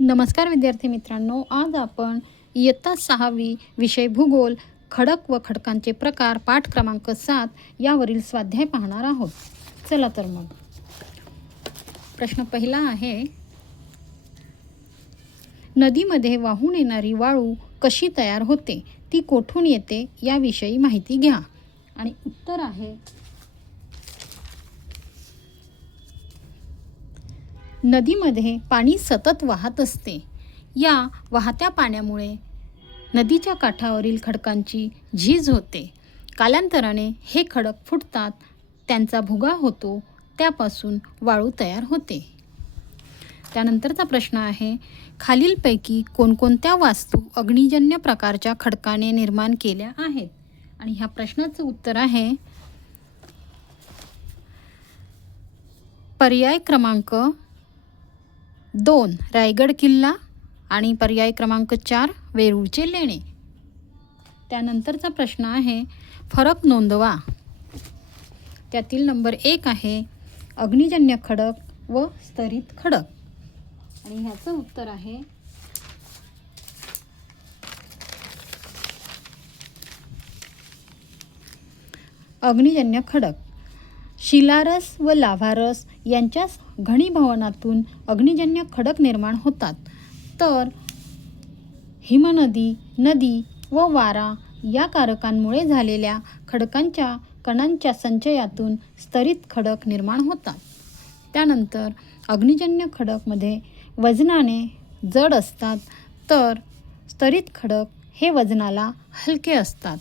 नमस्कार विद्यार्थी मित्रांनो, आज आपण इयत्ता 6वी विषय भूगोल खडक व खडकांचे प्रकार पाठ क्रमांक 7 यावरील स्वाध्याय पाहणार आहोत. चला तर मग प्रश्न पहिला आहे, नदीमध्ये वाहून येणारी वाळू कशी तयार होते, ती कोठून येते याविषयी माहिती घ्या. आणि उत्तर आहे, नदीमध्ये पाणी सतत वाहत असते. या वाहत्या पाण्यामुळे नदीच्या काठावरील खडकांची झीज होते. कालांतराने हे खडक फुटतात, त्यांचा भुगा होतो, त्यापासून वाळू तयार होते. त्यानंतरचा प्रश्न आहे, खालीलपैकी कोणकोणत्या वास्तू अग्निजन्य प्रकारच्या खडकाने निर्माण केल्या आहेत? आणि ह्या प्रश्नाचं उत्तर आहे पर्याय क्रमांक 2 रायगड किल्ला आणि पर्याय क्रमांक 4 वेरूळचे लेणे. त्यानंतरचा प्रश्न आहे, फरक नोंदवा. त्यातील नंबर 1 आहे अग्निजन्य खडक व स्तरित खडक. आणि ह्याचं उत्तर आहे अग्निजन्य खडक. शिलारस व लाव्हारस यांच्या घनीभवनातून अग्निजन्य खडक निर्माण होतात, तर हिमनदी, नदी व वारा या कारकांमुळे झालेल्या खडकांच्या कणांच्या संचयातून स्तरित खडक निर्माण होतात. त्यानंतर अग्निजन्य खडकमध्ये वजनाने जड असतात, तर स्तरित खडक हे वजनाला हलके असतात.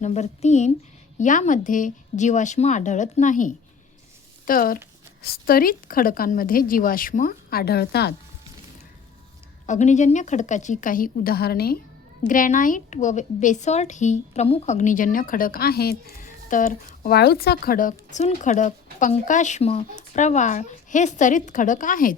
नंबर 3, यामध्ये जीवाश्म आढळत नाही, तर स्तरित खडकांमध्ये जीवाश्म आढळतात. अग्निजन्य खडकाची काही उदाहरणे, ग्रॅनाइट व बेसॉल्ट ही प्रमुख अग्निजन्य खडक आहेत, तर वाळूचा खडक, चुनखडक, पंकाश्म, प्रवाळ हे स्तरित खडक आहेत.